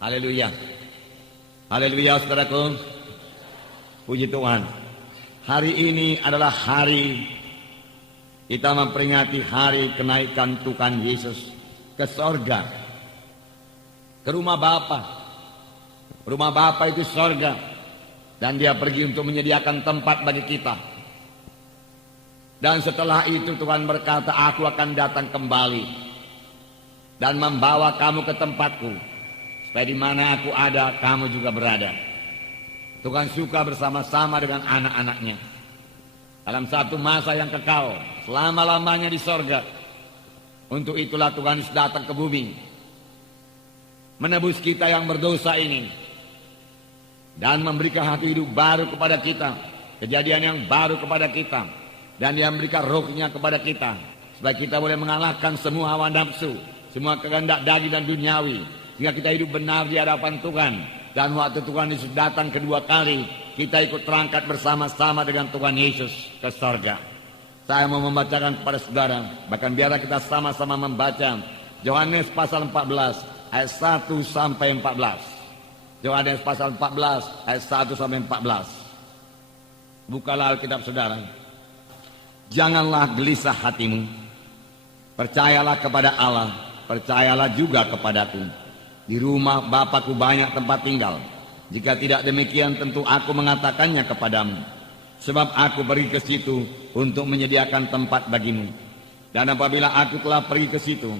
Haleluya. Haleluya saudaraku. Puji Tuhan. Hari ini adalah hari kita memperingati hari kenaikan Tuhan Yesus ke sorga, ke rumah Bapa. Rumah Bapa itu sorga, dan dia pergi untuk menyediakan tempat bagi kita. Dan setelah itu Tuhan berkata, aku akan datang kembali dan membawa kamu ke tempatku, supaya di mana aku ada, kamu juga berada. Tuhan suka bersama-sama dengan anak-anaknya dalam satu masa yang kekal, selama-lamanya di sorga. Untuk itulah Tuhan Yesus datang ke bumi, menebus kita yang berdosa ini, dan memberikan hati hidup baru kepada kita, kejadian yang baru kepada kita, dan dia memberikan rohnya kepada kita, supaya kita boleh mengalahkan semua hawa nafsu, semua kehendak daging dan duniawi, sehingga kita hidup benar di hadapan Tuhan. Dan waktu Tuhan Yesus datang kedua kali, kita ikut terangkat bersama-sama dengan Tuhan Yesus ke sorga. Saya mau membacakan kepada saudara, bahkan biarlah kita sama-sama membaca Yohanes pasal 14 ayat 1 sampai 14. Yohanes pasal 14 ayat 1 sampai 14. Bukalah Alkitab saudara. Janganlah gelisah hatimu. Percayalah kepada Allah, percayalah juga kepadaku. Di rumah Bapakku banyak tempat tinggal. Jika tidak demikian, tentu aku mengatakannya kepadamu. Sebab aku pergi ke situ untuk menyediakan tempat bagimu. Dan apabila aku telah pergi ke situ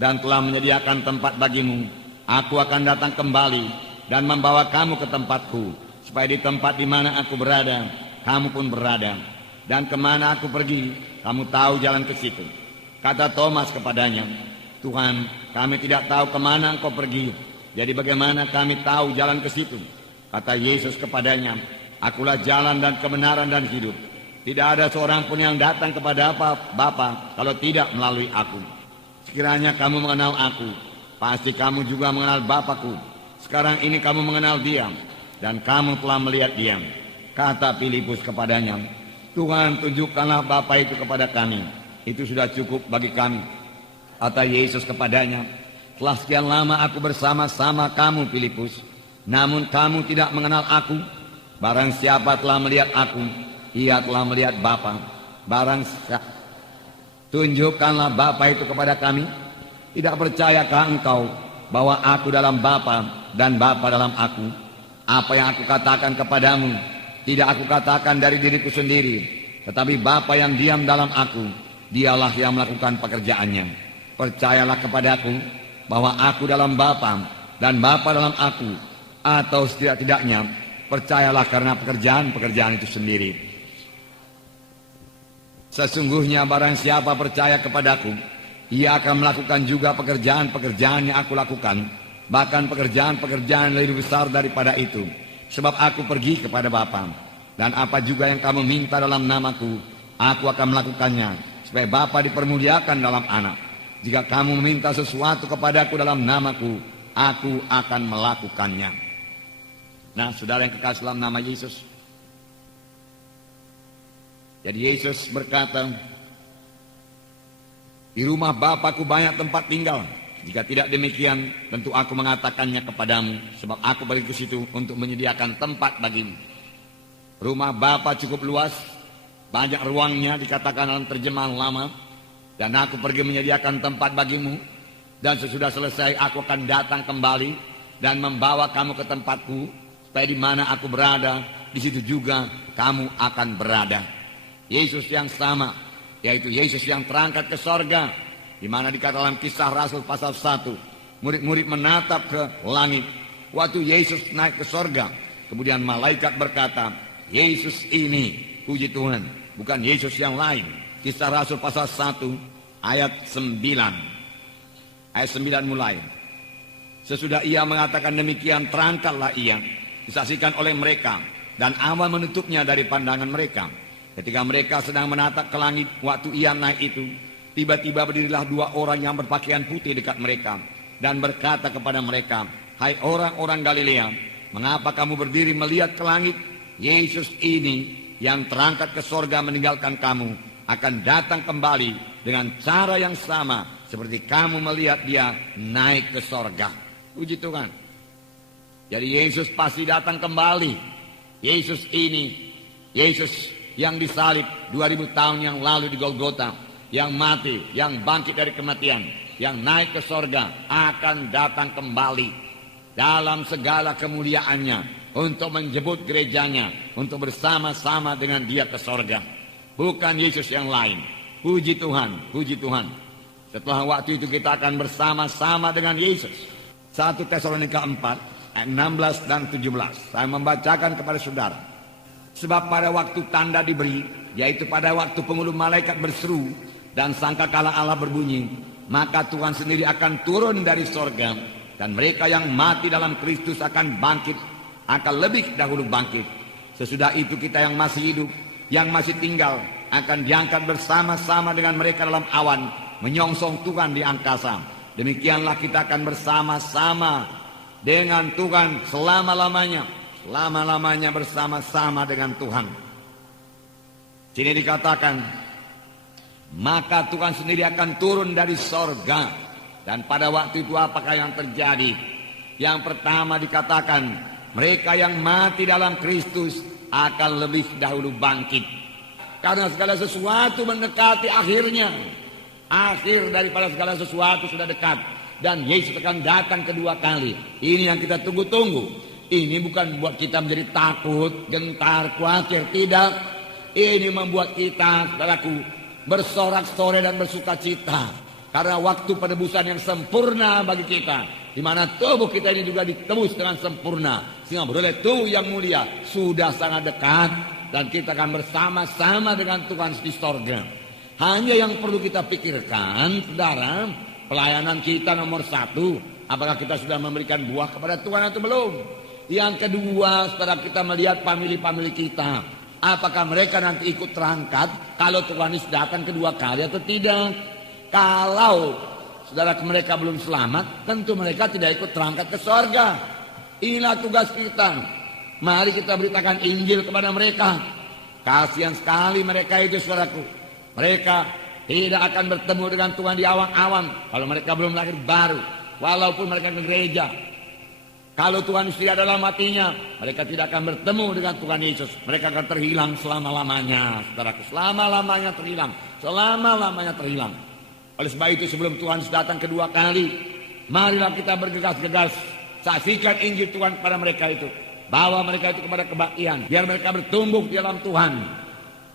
dan telah menyediakan tempat bagimu, aku akan datang kembali dan membawa kamu ke tempatku, supaya di tempat di mana aku berada, kamu pun berada. Dan kemana aku pergi, kamu tahu jalan ke situ. Kata Thomas kepadanya, Tuhan, kami tidak tahu kemana engkau pergi, jadi bagaimana kami tahu jalan ke situ? Kata Yesus kepadanya, akulah jalan dan kebenaran dan hidup. Tidak ada seorang pun yang datang kepada Bapa kalau tidak melalui aku. Sekiranya kamu mengenal aku, pasti kamu juga mengenal Bapakku. Sekarang ini kamu mengenal Dia, dan kamu telah melihat Dia. Kata Filipus kepadanya, Tuhan, tunjukkanlah Bapa itu kepada kami, itu sudah cukup bagi kami. Kata Yesus kepadanya, telah sekian lama aku bersama-sama kamu Filipus, namun kamu tidak mengenal aku. Barang siapa telah melihat aku, ia telah melihat Bapa. Tunjukkanlah Bapa itu kepada kami. Tidak percayakah engkau bahwa aku dalam Bapa dan Bapa dalam aku? Apa yang aku katakan kepadamu, tidak aku katakan dari diriku sendiri, tetapi Bapa yang diam dalam aku, dialah yang melakukan pekerjaannya. Percayalah kepadaku bahwa aku dalam Bapa dan Bapa dalam aku, atau setidak-tidaknya percayalah karena pekerjaan-pekerjaan itu sendiri. Sesungguhnya barang siapa percaya kepadaku, ia akan melakukan juga pekerjaan-pekerjaan yang aku lakukan, bahkan pekerjaan-pekerjaan lebih besar daripada itu. Sebab aku pergi kepada Bapa, dan apa juga yang kamu minta dalam namaku, aku akan melakukannya, supaya Bapa dipermuliakan dalam anak. Jika kamu meminta sesuatu kepadaku dalam namaku, aku akan melakukannya. Nah, saudara yang kekasih dalam nama Yesus. Jadi Yesus berkata, di rumah Bapakku banyak tempat tinggal. Jika tidak demikian, tentu aku mengatakannya kepadamu, sebab aku pergi ke situ untuk menyediakan tempat bagimu. Rumah Bapa cukup luas, banyak ruangnya, dikatakan dalam terjemahan lama. Dan aku pergi menyediakan tempat bagimu, dan sesudah selesai aku akan datang kembali dan membawa kamu ke tempatku, supaya di mana aku berada, di situ juga kamu akan berada. Yesus yang sama, yaitu Yesus yang terangkat ke sorga, di mana dikatakan dalam Kisah Rasul pasal 1, murid-murid menatap ke langit. Waktu Yesus naik ke sorga, kemudian malaikat berkata, Yesus ini, puji Tuhan, bukan Yesus yang lain. Kisah Rasul pasal 1 ayat 9. Ayat 9 mulai. Sesudah ia mengatakan demikian, terangkatlah ia, disaksikan oleh mereka, dan awan menutupnya dari pandangan mereka. Ketika mereka sedang menatap ke langit, waktu ia naik itu, tiba-tiba berdirilah dua orang yang berpakaian putih dekat mereka, dan berkata kepada mereka, hai orang-orang Galilea, mengapa kamu berdiri melihat ke langit? Yesus ini yang terangkat ke sorga meninggalkan kamu, akan datang kembali dengan cara yang sama seperti kamu melihat dia naik ke sorga. Puji Tuhan. Jadi Yesus pasti datang kembali. Yesus ini, Yesus yang disalib 2000 tahun yang lalu di Golgota, yang mati, yang bangkit dari kematian, yang naik ke sorga, akan datang kembali dalam segala kemuliaannya untuk menjemput gerejanya, untuk bersama-sama dengan dia ke sorga. Bukan Yesus yang lain. Puji Tuhan, puji Tuhan. Setelah waktu itu kita akan bersama-sama dengan Yesus. 1 Tesalonika 4 ayat 16 dan 17. Saya membacakan kepada saudara. Sebab pada waktu tanda diberi, yaitu pada waktu penghulu malaikat berseru dan sangkakala Allah berbunyi, maka Tuhan sendiri akan turun dari sorga, dan mereka yang mati dalam Kristus akan bangkit, akan lebih dahulu bangkit. Sesudah itu kita yang masih hidup, yang masih tinggal, akan diangkat bersama-sama dengan mereka dalam awan, menyongsong Tuhan di angkasa. Demikianlah kita akan bersama-sama dengan Tuhan selama-lamanya. Selama-lamanya bersama-sama dengan Tuhan. Sini dikatakan, maka Tuhan sendiri akan turun dari sorga. Dan pada waktu itu apakah yang terjadi? Yang pertama dikatakan, mereka yang mati dalam Kristus akan lebih dahulu bangkit. Karena segala sesuatu mendekati akhirnya. Akhir daripada segala sesuatu sudah dekat. Dan Yesus akan datang kedua kali. Ini yang kita tunggu-tunggu. Ini bukan membuat kita menjadi takut, gentar, khawatir. Tidak. Ini membuat kita, saudaraku, bersorak-sorai dan bersuka cita. Karena waktu penebusan yang sempurna bagi kita, di mana tubuh kita ini juga ditebus dengan sempurna, sehingga beroleh tubuh yang mulia, sudah sangat dekat. Dan kita akan bersama-sama dengan Tuhan di sorga. Hanya yang perlu kita pikirkan, saudara, pelayanan kita nomor 1, apakah kita sudah memberikan buah kepada Tuhan atau belum? Yang kedua, saudara, kita melihat famili-famili kita. Apakah mereka nanti ikut terangkat kalau Tuhan Yesus datang kedua kali atau tidak? Kalau saudara mereka belum selamat, tentu mereka tidak ikut terangkat ke sorga. Inilah tugas kita. Mari kita beritakan Injil kepada mereka. Kasihan sekali mereka itu, saudaraku. Mereka tidak akan bertemu dengan Tuhan di awan-awan kalau mereka belum lahir baru. Walaupun mereka ke gereja. Kalau Tuhan Yesus tidak dalam hatinya, mereka tidak akan bertemu dengan Tuhan Yesus. Mereka akan terhilang selama-lamanya, saudaraku. Selama-lamanya terhilang. Selama-lamanya terhilang. Oleh sebab itu sebelum Tuhan Yesus datang kedua kali, marilah kita bergegas-gegas saksikan Injil Tuhan kepada mereka itu. Bawa mereka itu kepada kebaktian. Biar mereka bertumbuh di dalam Tuhan.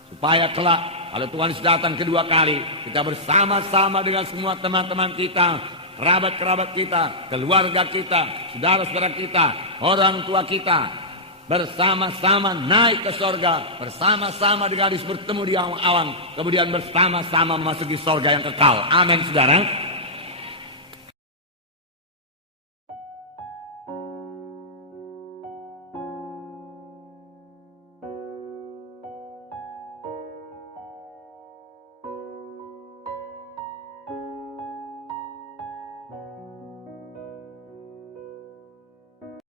Supaya kelak kalau Tuhan Yesus datang kedua kali, kita bersama-sama dengan semua teman-teman kita, kerabat-kerabat kita, keluarga kita, saudara-saudara kita, orang tua kita, bersama-sama naik ke sorga, bersama-sama dengan Yesus bertemu di awan-awan, kemudian bersama-sama memasuki sorga yang kekal. Amin, saudara.